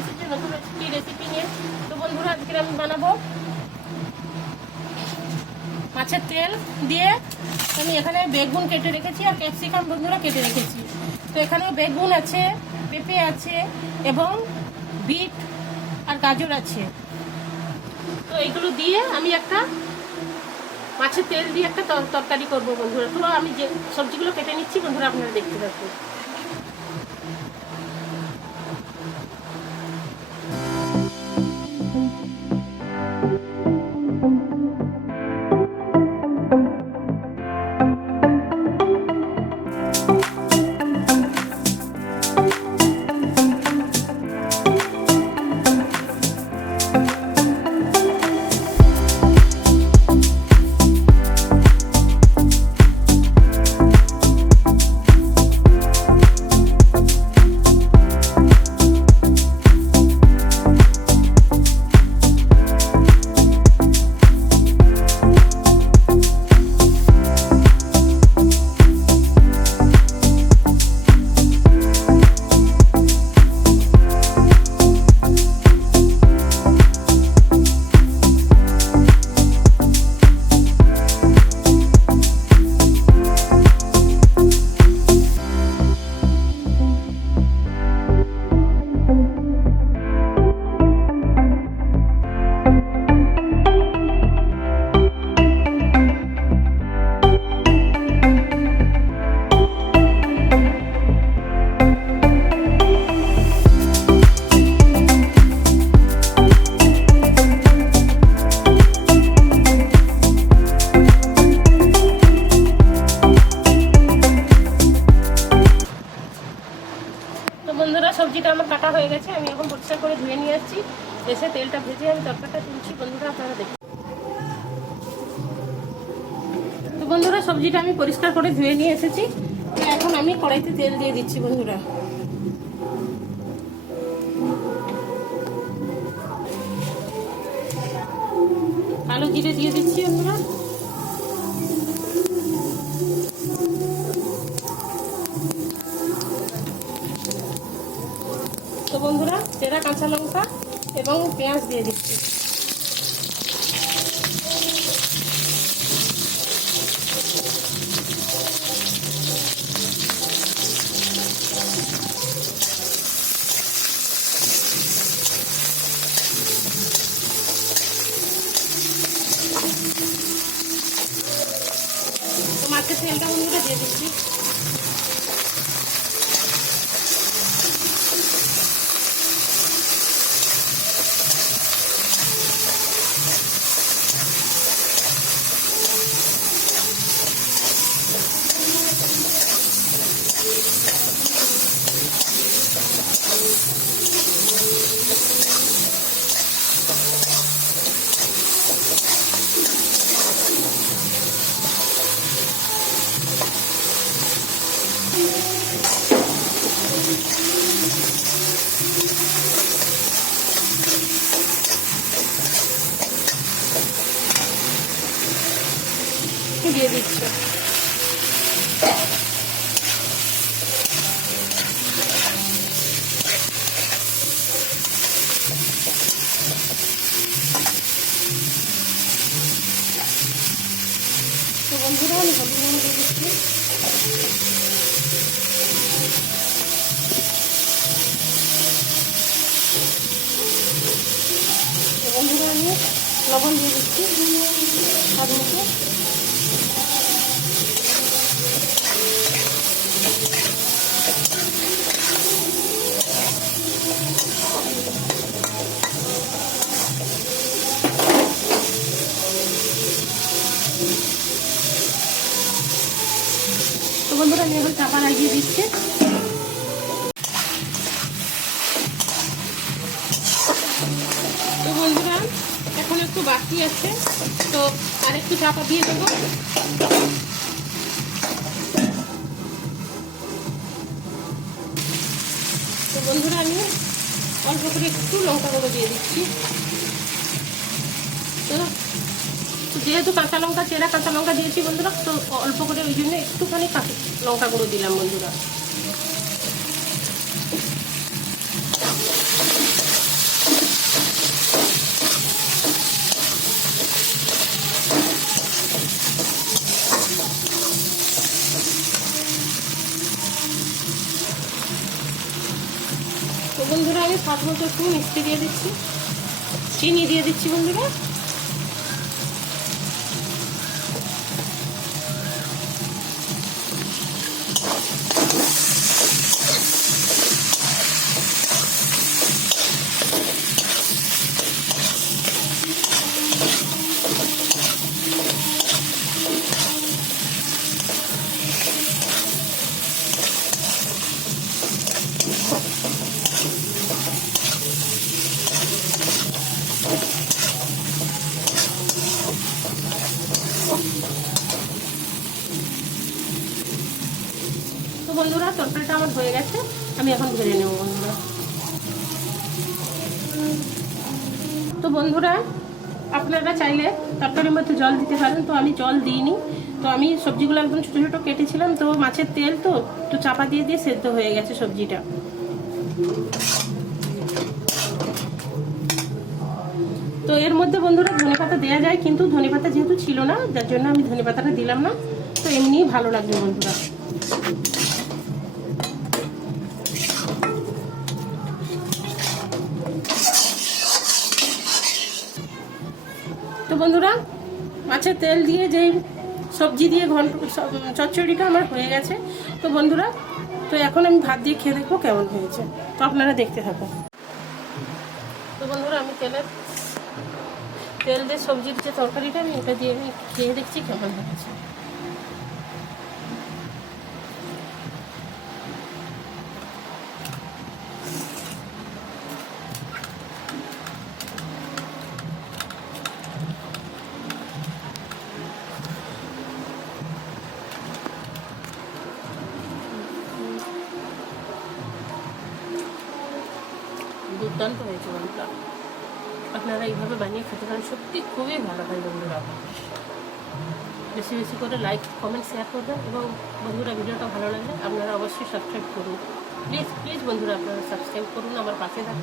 এসেছি নতুন একটি রেসিপি নিয়ে, তো বন্ধুরা আজকে আমি বানাবো মাছের তেল দিয়ে আমি এখানে বেগুন কেটে রেখেছি আর ক্যাপসিকাম বন্ধুরা কেটে রেখেছি। তো এখানে বেগুন আছে, পেঁপে আছে এবং বিট আর গাজর আছে। তো এইগুলো দিয়ে আমি একটা মাছের তেল দিয়ে একটা তরকারি করব বন্ধুরা। তো আমি যে সবজিগুলো কেটে নিচ্ছি বন্ধুরা আপনারা দেখতে থাকুন। তো যাচ্ছি। এসে তেলটা ভেজে আমি তরকারিটা তুলছি। বন্ধুরা, আপনারা দেখুন তো বন্ধুরা, সবজিটা আমি পরিষ্কার করে ধুয়ে নিয়ে এসেছি। এখন আমি কড়াইতে তেল দিয়ে দিচ্ছি বন্ধুরা। আলু জিরে দিয়ে দিচ্ছি বন্ধুরা। এবং পেঁয়াজ দিয়ে দিচ্ছি। মাছের তেলটা বন্ধুরা দিয়ে দিচ্ছি। দিয়ে দিচ্ছি। তো বন্ধুরা, আমি হলুদ নুন দিয়ে দিচ্ছি। বন্ধুরা, আমি লবণ দিয়ে দিচ্ছি। স্বাদ মতো। তো বন্ধুরা, আমি এখন চাপা লাগিয়ে দিচ্ছি। তো বন্ধুরা, এখন একটু বাকি আছে, তো আর একটু চাপা দিয়ে দেবো। তো বন্ধুরা, আমি অল্প করে একটু লঙ্কা গুঁড়ো দিয়ে দিচ্ছি। তো যেহেতু কাঁচা লঙ্কা, চেরা কাঁচা লঙ্কা দিয়েছি বন্ধুরা, তো অল্প করে ওই জন্য একটুখানি লঙ্কা গুঁড়ো দিলাম বন্ধুরা। বন্ধুরা আমি স্বাদ মতো একটু মিষ্টি দিয়ে দিচ্ছি। চিনি দিয়ে দিচ্ছি বন্ধুরা। তো বন্ধুরা তরকারিটা আমার হয়ে গেছে। আমি এখন ভেজে নেব বন্ধুরা। তো বন্ধুরা, আপনারা চাইলে তরকারির মধ্যে জল দিতে পারেন। তো আমি জল দিইনি। তো আমি সবজিগুলো একদম ছোটো ছোটো কেটেছিলাম। তো মাছের তেল তো তো চাপা দিয়ে দিয়ে সেদ্ধ হয়ে গেছে সবজিটা। তো এর মধ্যে বন্ধুরা ধনে পাতা দেওয়া যায়, কিন্তু ধনে পাতা যেহেতু ছিল না, যার জন্য আমি ধনে পাতাটা দিলাম না। তো এমনিই ভালো লাগবে বন্ধুরা। তো বন্ধুরা, মাছের তেল দিয়ে যেই সবজি দিয়ে ঘন্ট চচ্চড়িটা আমার হয়ে গেছে। তো বন্ধুরা, তো এখন আমি ভাত দিয়ে খেয়ে দেখব কেমন হয়েছে। তো আপনারা দেখতে থাকুন। তো বন্ধুরা, আমি তেলের তেল দিয়ে সবজির যে তরকারিটা আমি এটা দিয়ে আমি খেয়ে দেখছি কেমন হয়েছে। দুর্দান্ত আপনারা এইভাবে বানিয়ে খেতে পারেন। সত্যি খুবই ভালো হয় বন্ধুরা। বেশি বেশি করে লাইক কমেন্ট শেয়ার করবেন এবং বন্ধুরা ভিডিওটা ভালো লাগলে আপনারা অবশ্যই সাবস্ক্রাইব করুন। প্লিজ প্লিজ বন্ধুরা আপনারা সাবস্ক্রাইব করুন। আমার পাশে থাকুন।